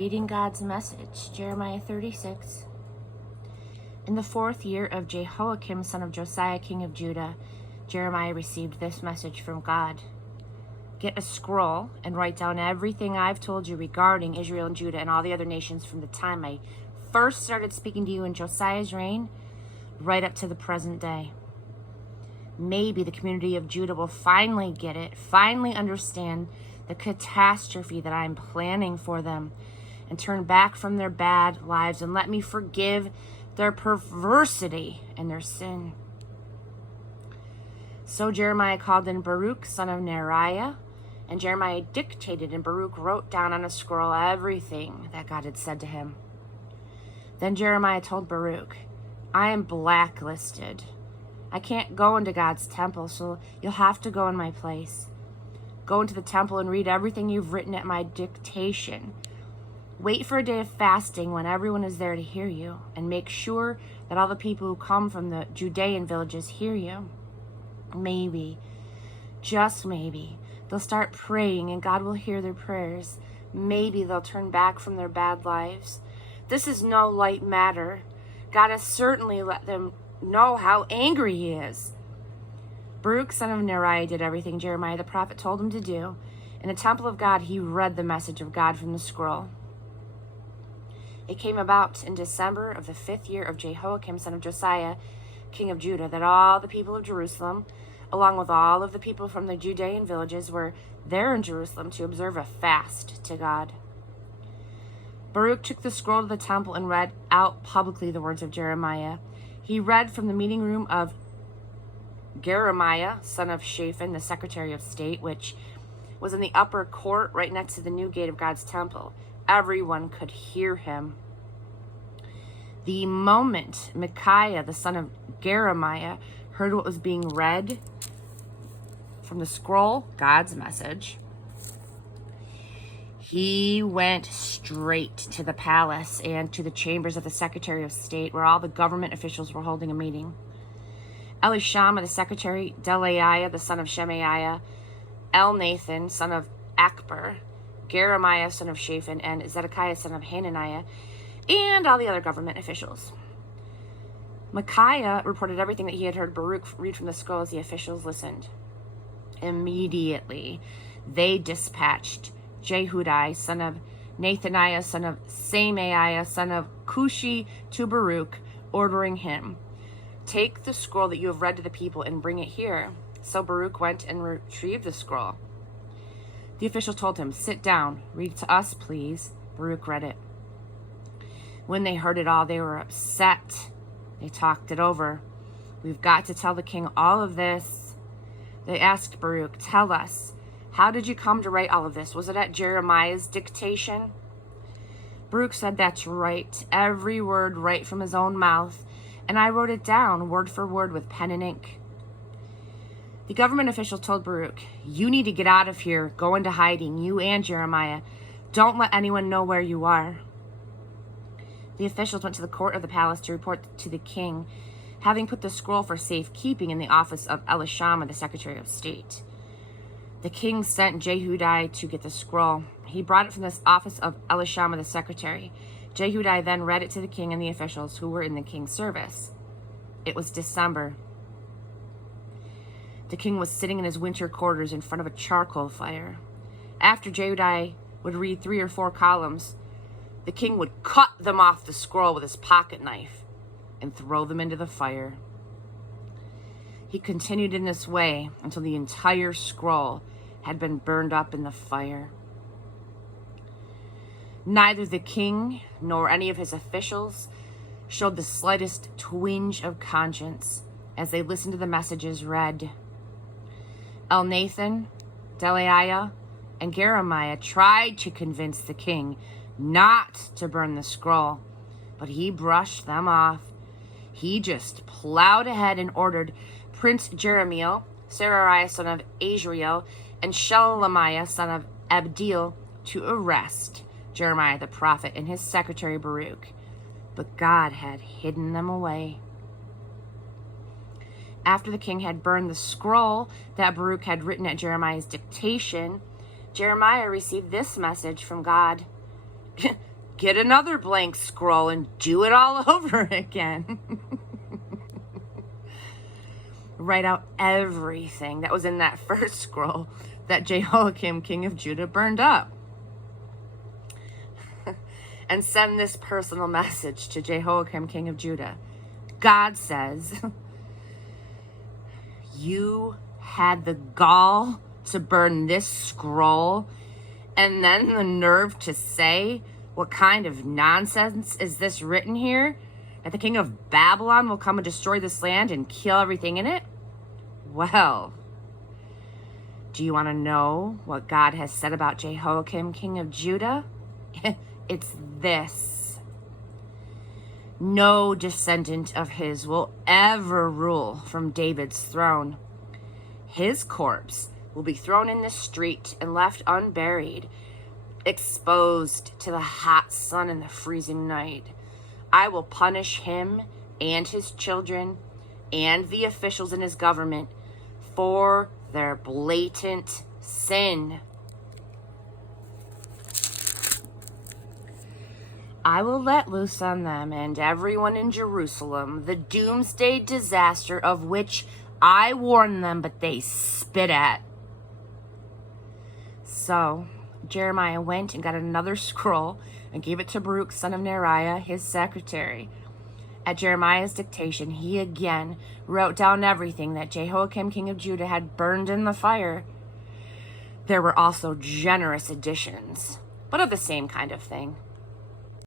Reading God's message, Jeremiah 36. In the 4th year of Jehoiakim, son of Josiah, king of Judah, Jeremiah received this message from God. Get a scroll and write down everything I've told you regarding Israel and Judah and all the other nations from the time I first started speaking to you in Josiah's reign, right up to the present day. Maybe the community of Judah will finally get it, finally understand the catastrophe that I'm planning for them, and turn back from their bad lives and let me forgive their perversity and their sin. So Jeremiah called in Baruch, son of Neriah, and Jeremiah dictated, and Baruch wrote down on a scroll everything that God had said to him. Then Jeremiah told Baruch, I am blacklisted. I can't go into God's temple, so you'll have to go in my place. Go into the temple and read everything you've written at my dictation. Wait for a day of fasting when everyone is there to hear you, and make sure that all the people who come from the Judean villages hear you. Maybe, just maybe, they'll start praying and God will hear their prayers. Maybe they'll turn back from their bad lives. This is no light matter. God has certainly let them know how angry he is. Baruch, son of Neriah, did everything Jeremiah the prophet told him to do. In the temple of God, he read the message of God from the scroll. It came about in December of the 5th year of Jehoiakim, son of Josiah, king of Judah, that all the people of Jerusalem, along with all of the people from the Judean villages, were there in Jerusalem to observe a fast to God. Baruch took the scroll to the temple and read out publicly the words of Jeremiah. He read from the meeting room of Geremiah, son of Shaphan, the Secretary of State, which was in the upper court right next to the new gate of God's temple. Everyone could hear him. The moment Micaiah, the son of Jeremiah, heard what was being read from the scroll, God's message, he went straight to the palace and to the chambers of the Secretary of State, where all the government officials were holding a meeting. Elishama, the secretary, Delaiah, the son of Shemaiah, Elnathan, son of Akbar, Jeremiah, son of Shaphan, and Zedekiah, son of Hananiah, and all the other government officials. Micaiah reported everything that he had heard Baruch read from the scroll as the officials listened. Immediately, they dispatched Jehudi, son of Nathaniah, son of Samaiah, son of Cushi, to Baruch, ordering him, take the scroll that you have read to the people and bring it here. So Baruch went and retrieved the scroll. The official told him, sit down, read it to us, please. Baruch read it. When they heard it all, they were upset. They talked it over. We've got to tell the king all of this. They asked Baruch, tell us, how did you come to write all of this? Was it at Jeremiah's dictation? Baruch said, that's right. Every word right from his own mouth. And I wrote it down word for word with pen and ink. The government official told Baruch, you need to get out of here, go into hiding, you and Jeremiah. Don't let anyone know where you are. The officials went to the court of the palace to report to the king, having put the scroll for safekeeping in the office of Elishama, the Secretary of State. The king sent Jehudi to get the scroll. He brought it from the office of Elishama, the secretary. Jehudi then read it to the king and the officials who were in the king's service. It was December. The king was sitting in his winter quarters in front of a charcoal fire. After Jehudi would read 3 or 4 columns, the king would cut them off the scroll with his pocket knife and throw them into the fire. He continued in this way until the entire scroll had been burned up in the fire. Neither the king nor any of his officials showed the slightest twinge of conscience as they listened to the messages read. Elnathan, Delaiah, and Jeremiah tried to convince the king not to burn the scroll, but he brushed them off. He just plowed ahead and ordered Prince Jeremiel, Seraiah, son of Azriel, and Shelemiah, son of Abdeel, to arrest Jeremiah the prophet and his secretary Baruch, but God had hidden them away. After the king had burned the scroll that Baruch had written at Jeremiah's dictation, Jeremiah received this message from God. get another blank scroll and do it all over again. Write out everything that was in that first scroll that Jehoiakim, king of Judah, burned up. And send this personal message to Jehoiakim, king of Judah. God says, you had the gall to burn this scroll and then the nerve to say, what kind of nonsense is this written here? That the king of Babylon will come and destroy this land and kill everything in it? Well, do you want to know what God has said about Jehoiakim, king of Judah? It's this. No descendant of his will ever rule from David's throne. His corpse will be thrown in the street and left unburied, exposed to the hot sun and the freezing night. I will punish him and his children and the officials in his government for their blatant sin. I will let loose on them and everyone in Jerusalem the doomsday disaster of which I warned them, but they spit at. So Jeremiah went and got another scroll and gave it to Baruch, son of Neriah, his secretary. At Jeremiah's dictation, he again wrote down everything that Jehoiakim, king of Judah, had burned in the fire. There were also generous additions, but of the same kind of thing.